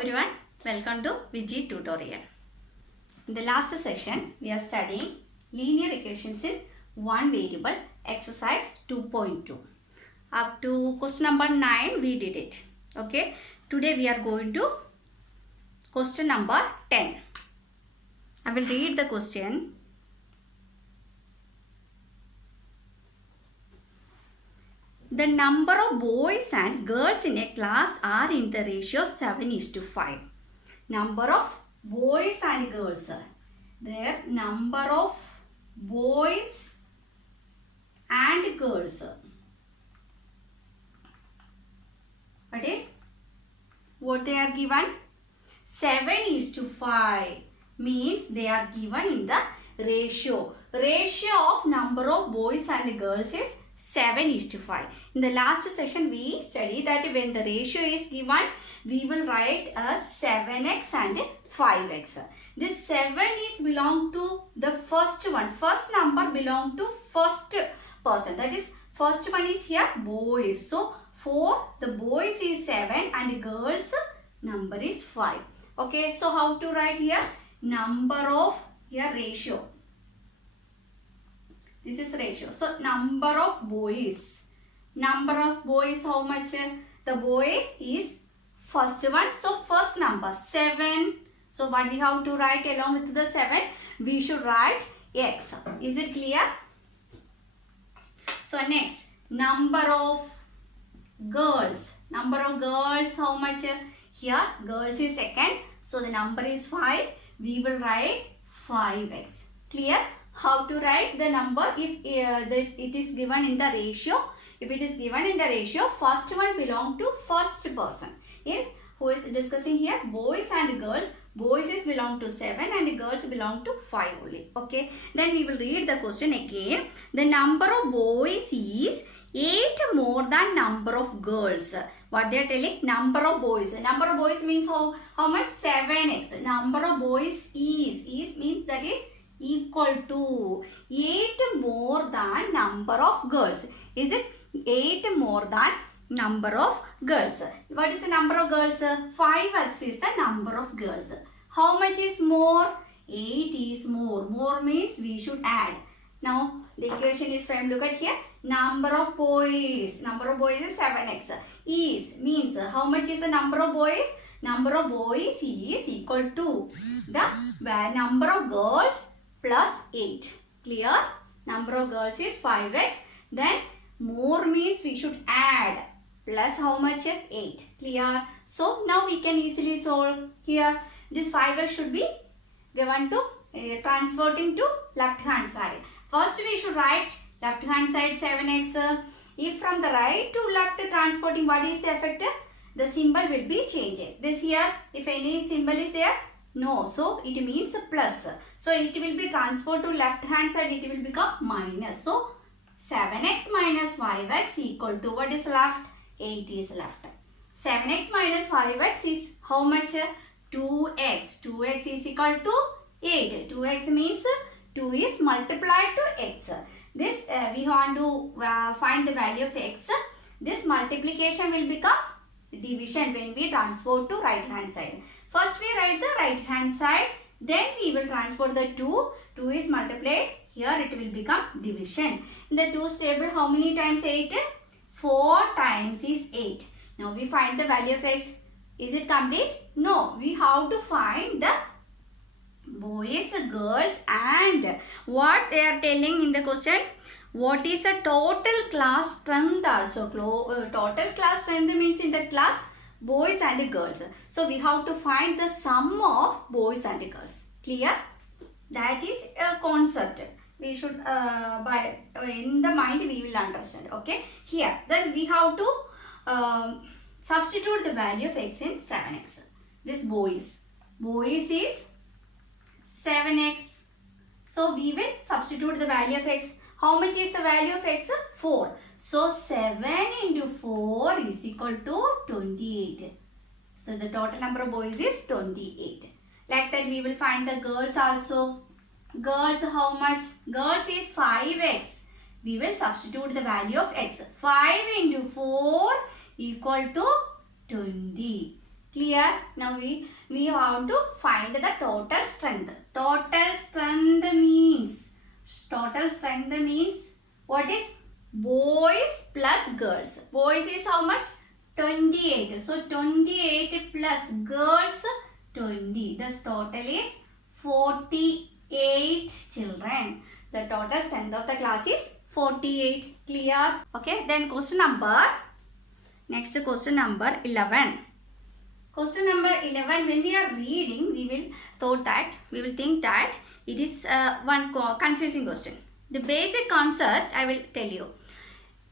everyone, welcome to Viji tutorial. In the last session, we are studying linear equations in one variable, exercise 2.2. Up to question number 9, we did it. Okay, today we are going to question number 10. I will read the question. The number of boys and girls in a class are in the ratio 7:5. Number of boys and girls. Their number of boys and girls. What they are given? 7:5 means they are given in the ratio. Ratio of number of boys and girls is 7:5. In the last session we studied that when the ratio is given, we will write as 7x and 5x. This 7 is belong to the first one. First number belong to first person. That is first one is here boys. So for the boys is 7 and girls number is 5. Okay, so how to write here? Number of here ratio. This is ratio. So number of boys. Number of boys how much? The boys is first one. So first number 7. So what we have to write along with the 7? We should write x. Is it clear? So next, number of girls. Number of girls how much? Here girls is second. So the number is 5. We will write 5x. Clear? How to write the number if it is given in the ratio? If it is given in the ratio, first one belong to first person. Yes, who is discussing here? Boys and girls. Boys is belong to 7 and girls belong to 5 only. Okay. Then we will read the question again. The number of boys is 8 more than number of girls. What they are telling? Number of boys. Number of boys means how much? 7x. Number of boys is means that is equal to 8 more than number of girls. Is it 8 more than number of girls? What is the number of girls? 5x is the number of girls. How much is more? 8 is more. More means we should add. Now the equation is framed. Look at here. Number of boys. Number of boys is 7x. Is means how much is the number of boys? Number of boys is equal to the number of girls plus 8. Clear? Number of girls is 5x. Then more means we should add. Plus how much? 8. Clear? So now we can easily solve here. This 5x should be given to transferring to left hand side. First we should write left hand side 7x. If from the right to left transporting, what is the effect? The symbol will be changed. This here, if any symbol is there, no. So it means plus. So it will be transferred to left hand side. It will become minus. So 7x minus 5x equal to what is left? 8 is left. 7x minus 5x is how much? 2x. 2x is equal to 8. 2x means 2 is multiplied to x. This we want to find the value of x. This multiplication will become division when we transport to right hand side. First we write the right hand side. Then we will transport the 2. 2 is multiplied. Here it will become division. In the 2's table how many times 8? 4 times is 8. Now we find the value of x. Is it complete? No. We have to find the boys, girls and what they are telling in the question. What is the total class strength also? Total class strength means in the class boys and girls. So we have to find the sum of boys and girls. Clear? That is a concept. We should in the mind we will understand. Okay. Here then we have to substitute the value of x in 7x. This boys is 7x. So we will substitute the value of x. How much is the value of x? 4. So 7 into 4 is equal to 28. So the total number of boys is 28. Like that we will find the girls also. Girls how much? Girls is 5x. We will substitute the value of x. 5 into 4 equal to 20. Clear? Now we have to find the total strength. Total strength means what is boys plus girls. Boys is how much? 28. So 28 plus girls 20. The total is 48 children. The total strength of the class is 48. Clear? Okay. Then next question number 11. Question number 11, when we are reading, we will think that it is one confusing question. The basic concept I will tell you.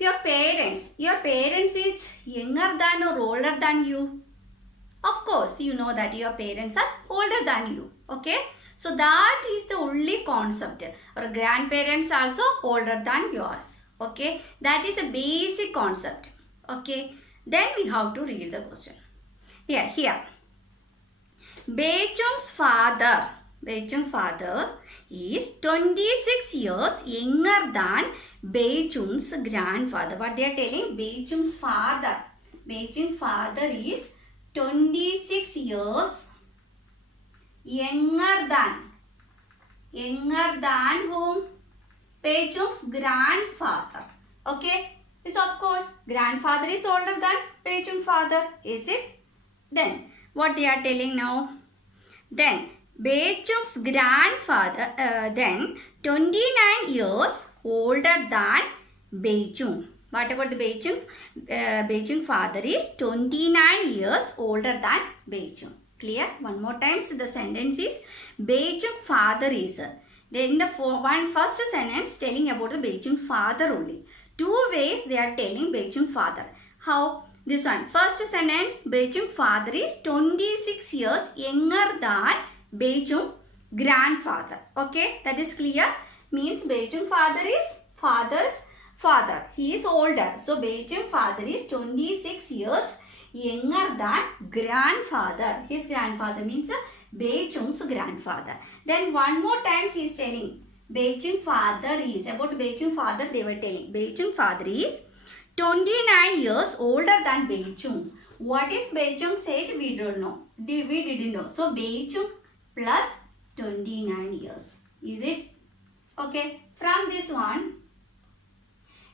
Your parents is younger than or older than you? Of course, you know that your parents are older than you. Okay? So that is the only concept. Or grandparents also older than yours. Okay? That is a basic concept. Okay? Then we have to read the question. Here. Beichung's father is 26 years younger than Beichung's grandfather. What they are telling? Beichung's father is 26 years younger than whom? Beichung's grandfather. Okay? Yes, of course, grandfather is older than Beichung's father. Is it? Then, what they are telling now? Then, Beichung's grandfather, then 29 years older than Beichung. What about the Beichung? Beichung father is 29 years older than Beichung. Clear? One more time. So the sentence is Beichung father is. Then the first sentence telling about the Beichung father only. Two ways they are telling Beichung father. How? This one. First sentence, Beichung father is 26 years younger than Beichung grandfather. Okay, that is clear. Means Beichung father is father's father. He is older. So Beichung father is 26 years younger than grandfather. His grandfather means Beichung's grandfather. Then one more time he is telling Beichung father is, about Beichung father they were telling. Beichung father is 29 years older than Beichung. What is Beichung's age? We don't know. We didn't know. So Beichung plus 29 years. Is it? Okay. From this one,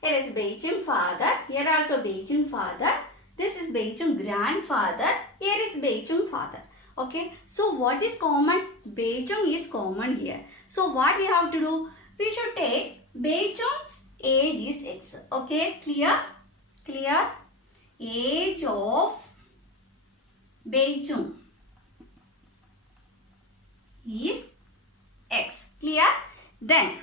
here is Beichung father. Here also Beichung father. This is Beichung grandfather. Here is Beichung father. Okay. So what is common? Beichung is common here. So what we have to do? We should take Beichung's age is X. Okay, clear? Clear? Age of Beichung is X. Clear? Then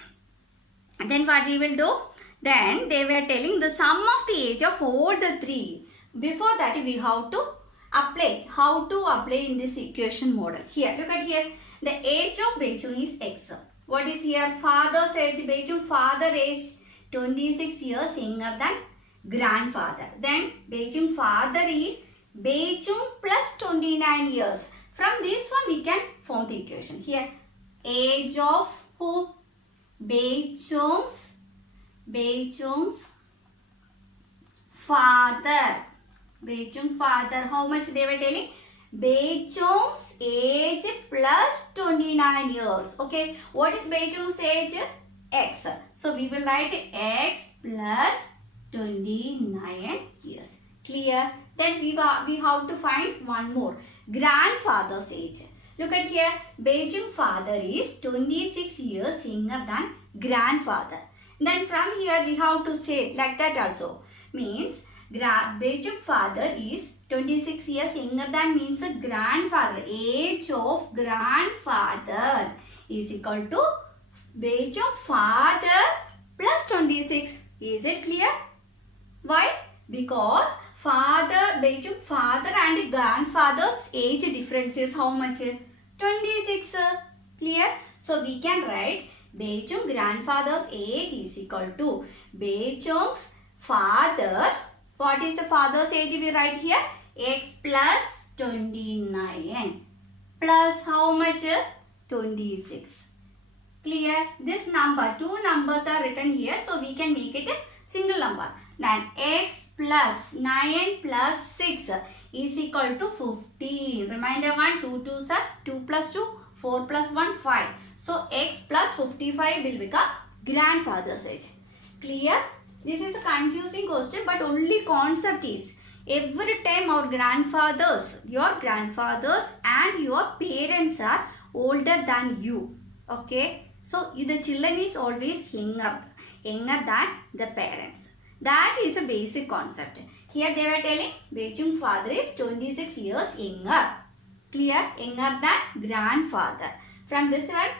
what we will do? Then they were telling the sum of the age of all the three. Before that we have to apply. How to apply in this equation model? Here, look at here. The age of Beichung is X. What is here? Father's age. Beichung father age 26 years younger than grandfather. Then Beichung father is Beichung plus 29 years. From this one we can form the equation. Here age of who? Beichung's father. Beichung father. How much they were telling? Beichung's age plus 29 years. Okay. What is Beichung's age? X. So we will write X plus 29 years. Clear? Then we have to find one more. Grandfather's age. Look at here. Beichung father is 26 years younger than grandfather. Then from here we have to say like that also. Means Beichung father is 26 years younger than means grandfather. Age of grandfather is equal to Beichung father plus 26. Is it clear? Why? Because Beichung father and grandfather's age difference is how much? 26. Clear? So we can write Beichung grandfather's age is equal to Beichung's father. What is the father's age we write here? X plus 29 plus how much? 26. Clear? This number, two numbers are written here, so we can make it a single number. Then x plus 9 plus 6 is equal to 15. Reminder 1, 2 2s are 2 plus 2, 4 plus 1, 5. So x plus 55 will become grandfather's age. Clear? This is a confusing question, but only concept is every time our grandfathers, your grandfathers and your parents are older than you. Okay? So the children is always younger than the parents. That is a basic concept. Here they were telling Beijing father is 26 years younger. Clear? Younger than grandfather. From this one,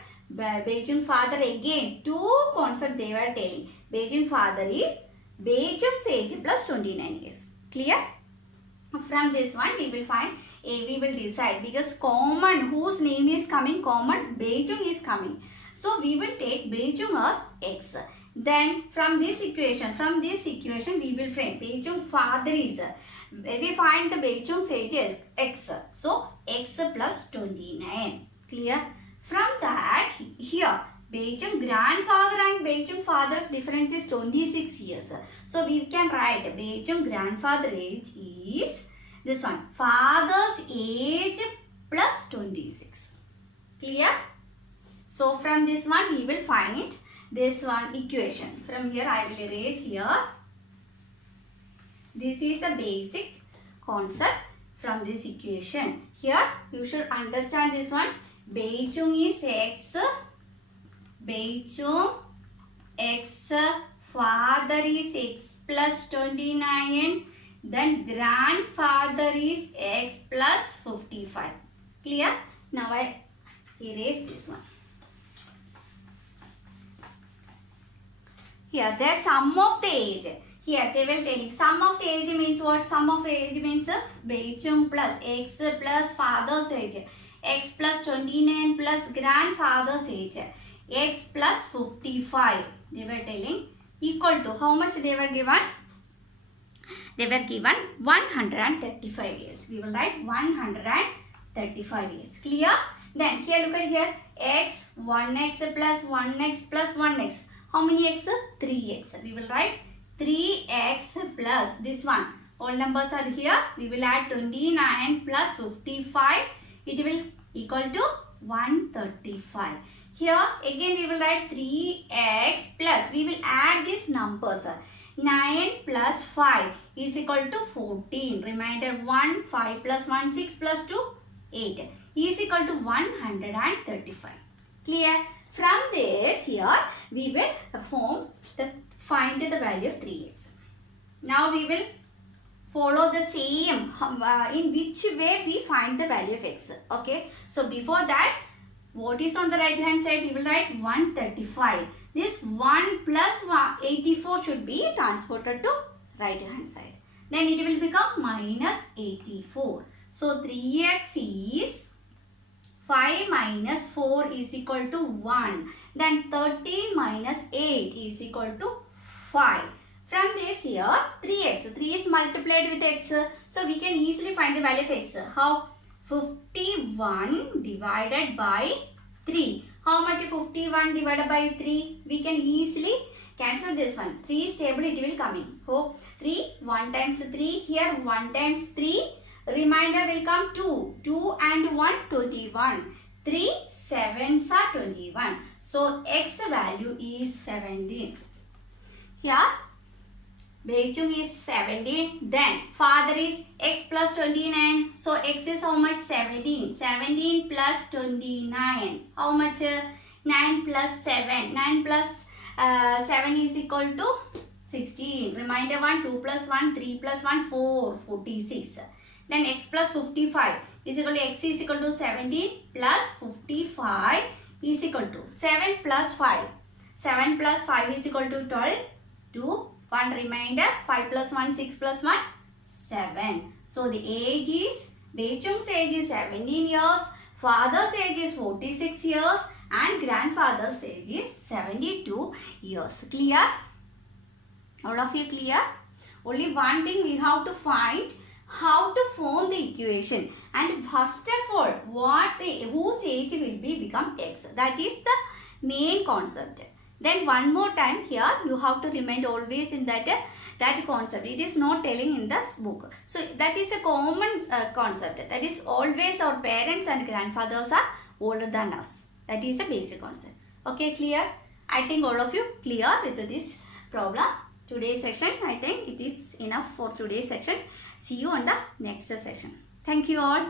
Beijing father again, two concepts they were telling. Beijing father is Beijing's age plus 29 years. Clear? From this one we will find, we will decide, because common, whose name is coming, common, Beijing is coming. So we will take Beijing as x. Then from this equation we will find Beijing father is, we find the Beijing's age is x. So x plus 29. Clear? From that, here Beijing grandfather and Beijing father's difference is 26 years. So we can write Beijing grandfather age is this one, father's age plus 26. Clear? So from this one we will find this one equation. From here I will erase here. This is a basic concept from this equation. Here you should understand this one. Beijing is x. Beijing x, father is x plus 29, then grandfather is x plus 55. Clear? Now I erase this one. Here the sum of the age. Here they will tell you sum of the age means what? Sum of age means Beijing plus x plus father's age, x plus 29 plus grandfather's age, x plus 55 they were telling equal to how much they were given? They were given 135 years. We will write 135 years. Clear? Then here look at here, x, 1x plus 1x plus 1x. How many x? 3x. We will write 3x plus this one. All numbers are here. We will add 29 plus 55. It will equal to 135. Here again we will write 3x plus, we will add these numbers. 9 plus 5 is equal to 14. Remainder 1, 5 plus 1, 6 plus 2, 8 is equal to 135. Clear? From this here we will find the value of 3x. Now we will follow the same in which way we find the value of x. Okay. So before that, what is on the right hand side? We will write 135. This 1 plus 84 should be transported to right hand side. Then it will become minus 84. So 3x is 5 minus 4 is equal to 1. Then 13 minus 8 is equal to 5. From this here, 3x. 3 is multiplied with x. So we can easily find the value of x. How? 51 divided by 3. How much 51 divided by 3? We can easily cancel this one. 3 is table, it will come in. So 3, 1 times 3. Here 1 times 3. Remainder will come 2. 2 and 1, 21. 3 7s are 21. So x value is 17. Here Beijing is 17. Then father is x plus 29. So x is how much? 17. 17 plus 29. How much? 9 plus 7. 9 plus 7 is equal to 16. Remainder 1, 2 plus 1, 3 plus 1, 4, 46. Then x plus 55 is equal to x is equal to 17 plus 55 is equal to 7 plus 5. 7 plus 5 is equal to 12. 2. 1 remainder, 5 plus 1, 6 plus 1, 7. So the age is, Beijing's age is 17 years, father's age is 46 years and grandfather's age is 72 years. Clear? All of you clear? Only one thing we have to find, how to form the equation, and first of all whose age will become x. That is the main concept. Then one more time here you have to remind always in that concept. It is not telling in this book. So that is a common concept. That is always our parents and grandfathers are older than us. That is a basic concept. Okay, clear? I think all of you clear with this problem. Today's section, I think it is enough for today's section. See you on the next section. Thank you all.